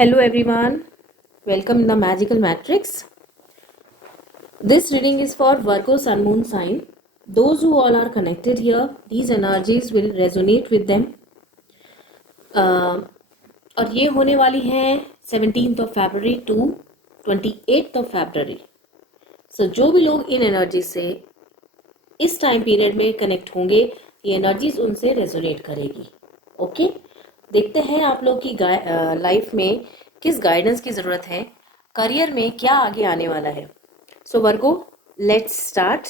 Hello everyone, welcome in the Magical Matrix. This reading is for Virgo Sun Moon sign. Those who all are connected here, these energies will resonate with them. और ये होने वाली हैं 17th of February to 28th of February. So जो भी लोग इन energy से इस टाइम पीरियड में कनेक्ट होंगे, ये एनर्जीज उनसे रेजोनेट करेगी. ओके, देखते हैं आप लोग की लाइफ में किस गाइडेंस की ज़रूरत है, करियर में क्या आगे आने वाला है. So Virgo, let's start.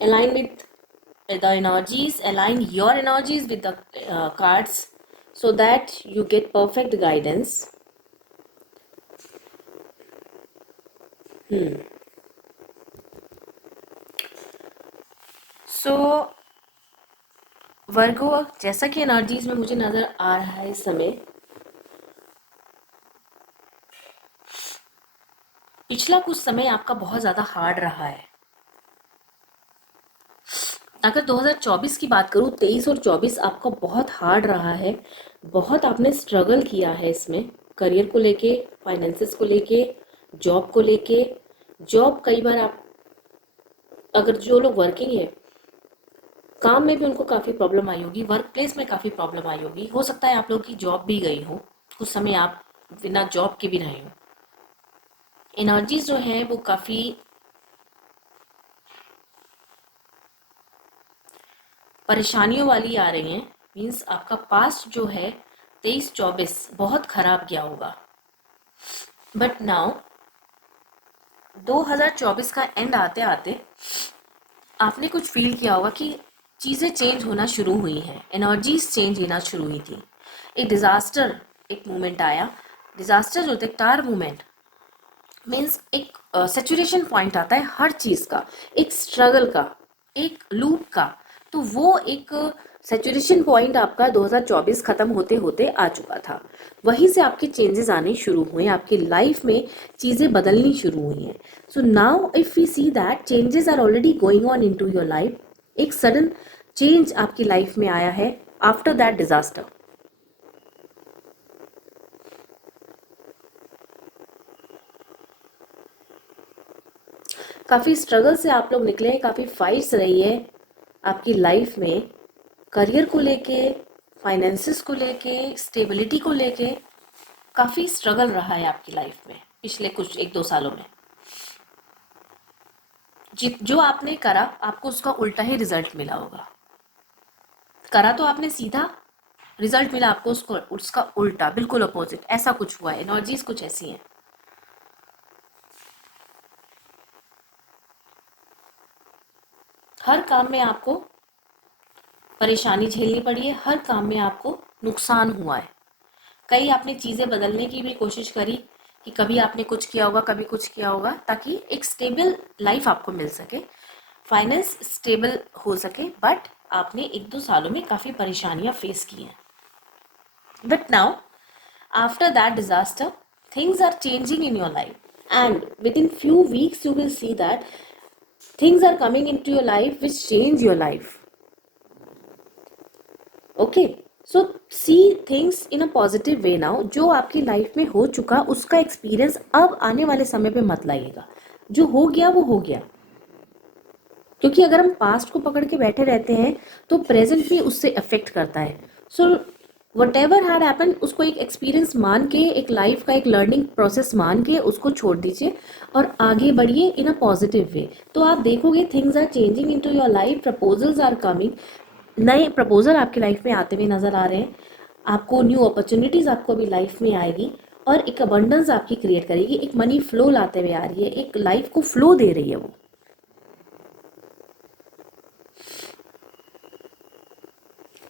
Align with the energies, align your energies with the cards so that you get perfect guidance. सो वर्गो, जैसा कि एनर्जीज में मुझे नज़र आ रहा है इस समय, पिछला कुछ समय आपका बहुत ज़्यादा हार्ड रहा है. अगर 2024 की बात करूँ, 23 और 24 आपका बहुत हार्ड रहा है. बहुत आपने स्ट्रगल किया है इसमें, करियर को लेके, फाइनेंसेस को लेके, जॉब को लेके. जॉब कई बार आप, अगर जो लोग वर्किंग है, काम में भी उनको काफ़ी प्रॉब्लम आई होगी, वर्क प्लेस में काफ़ी प्रॉब्लम आई होगी. हो सकता है आप लोग की जॉब भी गई हो, कुछ समय आप बिना जॉब के भी रहे हो. एनर्जीज जो है वो काफ़ी परेशानियों वाली आ रही हैं. मीन्स आपका पास्ट जो है 23-24 बहुत ख़राब गया होगा. बट नाउ 2024 का एंड आते आते आपने कुछ फील किया होगा कि चीज़ें चेंज होना शुरू हुई हैं, एनर्जीज चेंज होना शुरू हुई थी. एक डिज़ास्टर, एक मोमेंट आया. डिज़ास्टर जो होता है, टार मोमेंट मीन्स एक सेचुरेशन पॉइंट आता है हर चीज़ का, एक स्ट्रगल का, एक लूप का. तो वो एक सेचुरेशन पॉइंट आपका 2024 ख़त्म होते होते आ चुका था. वहीं से आपके चेंजेस आने शुरू हुए, आपकी लाइफ में चीज़ें बदलनी शुरू हुई हैं. So now if we see that changes are already going on into your life. एक सडन चेंज आपकी लाइफ में आया है आफ्टर दैट डिज़ास्टर. काफ़ी स्ट्रगल से आप लोग निकले हैं, काफ़ी फाइट्स रही है आपकी लाइफ में, करियर को लेके, फाइनेंसेस को लेके, स्टेबिलिटी को लेके. काफ़ी स्ट्रगल रहा है आपकी लाइफ में पिछले कुछ 1-2 सालों में. जो आपने करा, आपको उसका उल्टा ही रिजल्ट मिला होगा. करा तो आपने सीधा, रिजल्ट मिला आपको उसका उल्टा, बिल्कुल अपोजिट. ऐसा कुछ हुआ है, एनर्जीज कुछ ऐसी हैं. हर काम में आपको परेशानी झेलनी पड़ी है, हर काम में आपको नुकसान हुआ है. कई आपने चीज़ें बदलने की भी कोशिश करी कि कभी आपने कुछ किया होगा, कभी कुछ किया होगा, ताकि एक स्टेबल लाइफ आपको मिल सके, फाइनेंस स्टेबल हो सके. बट आपने 1-2 सालों में काफ़ी परेशानियां फेस की हैं. But now after that disaster things are changing in your life and within few weeks you will see that things are coming into your life which change your life. Okay, so see things in a positive way now. जो आपकी life में हो चुका, उसका experience अब आने वाले समय पे मत लाइएगा. जो हो गया वो हो गया. क्योंकि अगर हम पास्ट को पकड़ के बैठे रहते हैं तो प्रेजेंट भी उससे अफेक्ट करता है. So what ever had happen, उसको एक एक्सपीरियंस मान के, एक लाइफ का एक लर्निंग प्रोसेस मान के उसको छोड़ दीजिए और आगे बढ़िए इन अ पॉजिटिव वे. तो आप देखोगे things are changing into your life, proposals are coming. नए प्रपोजल आपकी लाइफ में आते हुए नज़र आ रहे हैं. आपको न्यू अपॉर्चुनिटीज़ आपको अभी लाइफ में आएगी और एक अबंडेंस आपकी क्रिएट करेगी. एक मनी फ्लो लाते हुए आ रही है, एक लाइफ को फ्लो दे रही है वो.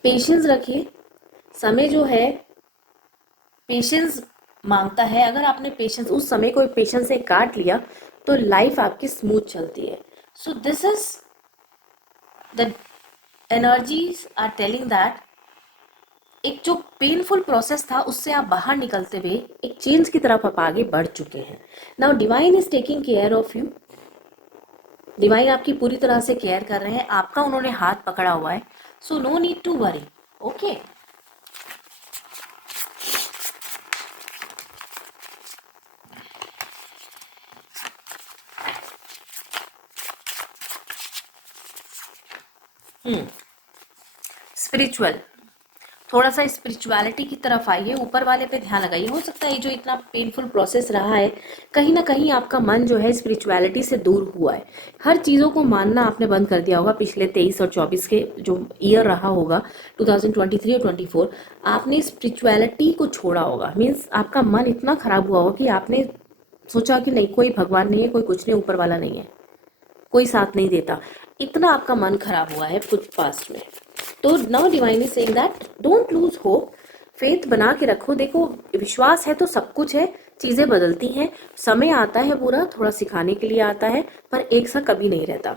पेशेंस रखिए. समय जो है पेशेंस मांगता है. अगर आपने पेशेंस, उस समय को पेशेंस से काट लिया तो लाइफ आपकी स्मूथ चलती है. So this is the energies are telling that एक जो पेनफुल प्रोसेस था उससे आप बाहर निकलते हुए एक चेंज की तरफ आप आगे बढ़ चुके हैं. Now divine is taking care of you. Divine आपकी पूरी तरह से केयर कर रहे हैं, आपका उन्होंने हाथ पकड़ा हुआ है. So no need to worry. Okay. Spiritual, थोड़ा सा स्पिरिचुअलिटी की तरफ आइए, ऊपर वाले पे ध्यान लगाइए। हो सकता है ये जो इतना पेनफुल प्रोसेस रहा है, कहीं ना कहीं आपका मन जो है स्पिरिचुअलिटी से दूर हुआ है। हर चीज़ों को मानना आपने बंद कर दिया होगा पिछले 23 और 24 के जो ईयर रहा होगा, 2023 और 24, आपने स्पिरिचुअलिटी को छोड़ा होगा। मीन्स आपका मन इतना खराब हुआ होगा कि आपने सोचा कि नहीं, कोई भगवान नहीं है, कोई कुछ नहीं, ऊपर वाला नहीं है, कोई साथ नहीं देता। इतना आपका मन खराब हुआ है कुछ पास्ट में। तो now divine is saying that don't lose hope, faith बना के रखो। देखो, विश्वास है तो सब कुछ है, चीजें बदलती हैं, समय आता है पूरा थोड़ा सिखाने के लिए आता है, पर एक सा कभी नहीं रहता।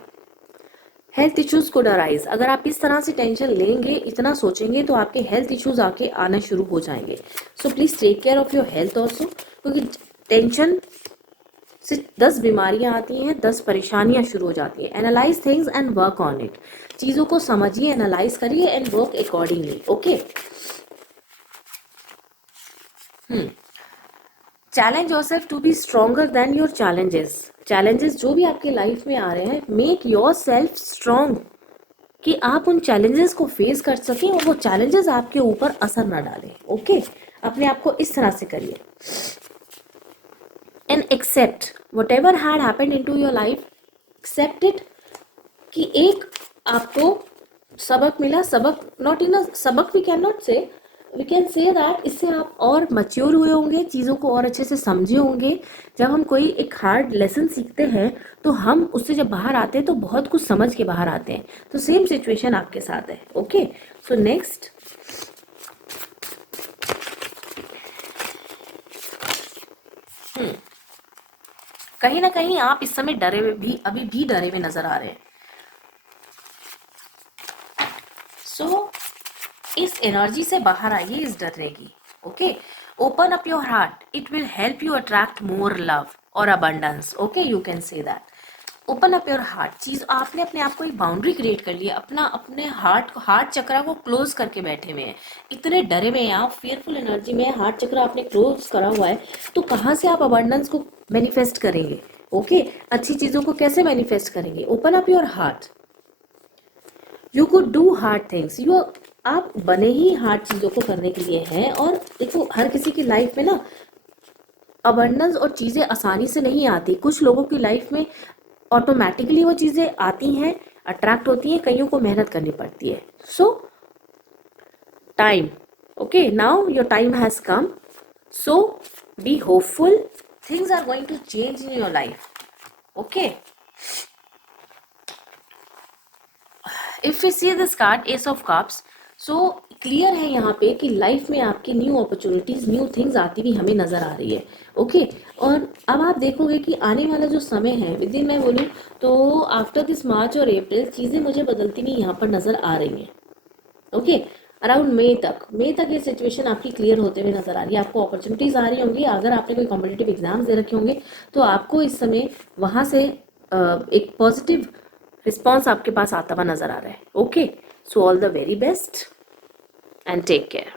हेल्थ इश्यूज को डराइज, अगर आप इस तरह से टेंशन लेंगे, इतना सोचेंगे, तो आपके हेल्थ इश्यूज आके आना शुरू हो जाएंगे। So please take care of your health also, क्योंकि टेंशन से 10 बीमारियां आती हैं, 10 परेशानियां शुरू हो जाती हैं। Analyse things and work on it, चीज़ों को समझिए, एनालाइज करिए and work accordingly. Okay. Challenge yourself to be stronger than your challenges. Challenges जो भी आपके लाइफ में आ रहे हैं, मेक योर सेल्फ स्ट्रॉन्ग, कि आप उन चैलेंजेस को फेस कर सकें और वो चैलेंजेस आपके ऊपर असर ना डालें। ओके, अपने आप को इस तरह से करिए। And accept whatever had happened into your life, accept it, कि एक आपको सबक मिला। सबक, नॉट इन अ सबक, वी कैन नॉट से, वी कैन से दैट इससे आप और मच्योर हुए होंगे, चीज़ों को और अच्छे से समझे होंगे। जब हम कोई एक हार्ड लेसन सीखते हैं, तो हम उससे जब बाहर आते हैं तो बहुत कुछ समझ के बाहर आते हैं। तो सेम सिचुएशन आपके साथ है। ओके, सो नेक्स्ट, कहीं ना कहीं आप इस समय डरे हुए भी, अभी भी डरे हुए नजर आ रहे हैं। सो इस एनर्जी से बाहर आइए, इस डरने की। Okay, open up your heart, it will help you attract more love और abundance. Okay, you can say that. Open up your heart, चीज आपने अपने आप को एक बाउंड्री क्रिएट कर लिया, अपने हार्ट चक्रा को क्लोज करके बैठे हुए हैं। इतने डरे हुए हैं आप, फियरफुल एनर्जी में, हार्ट चक्रा आपने क्लोज करा हुआ है, तो कहाँ से आप अबंडेंस को मैनिफेस्ट करेंगे? ओके, अच्छी चीजों को कैसे मैनिफेस्ट करेंगे? Open up your heart, you could do hard things. You, आप बने ही हार्ड चीज़ों को करने के लिए हैं। और देखो, हर किसी की लाइफ में ना अबंडेंस और चीज़ें आसानी से नहीं आती। कुछ लोगों की लाइफ में ऑटोमेटिकली वो चीज़ें आती हैं, अट्रैक्ट होती हैं, कईयों को मेहनत करनी पड़ती है। So time, okay, now your time has come, so be hopeful, things are going to change in your life. Okay, if we see this card ace of cups, so clear है यहाँ पे कि लाइफ में आपकी new opportunities, new things आती हुई हमें नजर आ रही है। ओके, और अब आप देखोगे कि आने वाला जो समय है, विद इन मैं बोलूँ तो आफ्टर दिस मार्च और अप्रैल, चीज़ें मुझे बदलती हुई यहाँ पर नजर आ रही हैं। ओके, अराउंड मई तक ये सिचुएशन आपकी क्लियर होते हुए नजर आ रही है। आपको अपॉर्चुनिटीज आ रही होंगी। अगर आपने कोई कॉम्पिटेटिव एग्जाम्स दे रखे होंगे, तो आपको इस समय वहाँ से एक पॉजिटिव रिस्पॉन्स आपके पास आता हुआ नजर आ रहा है। Okay, so all the very best and take care.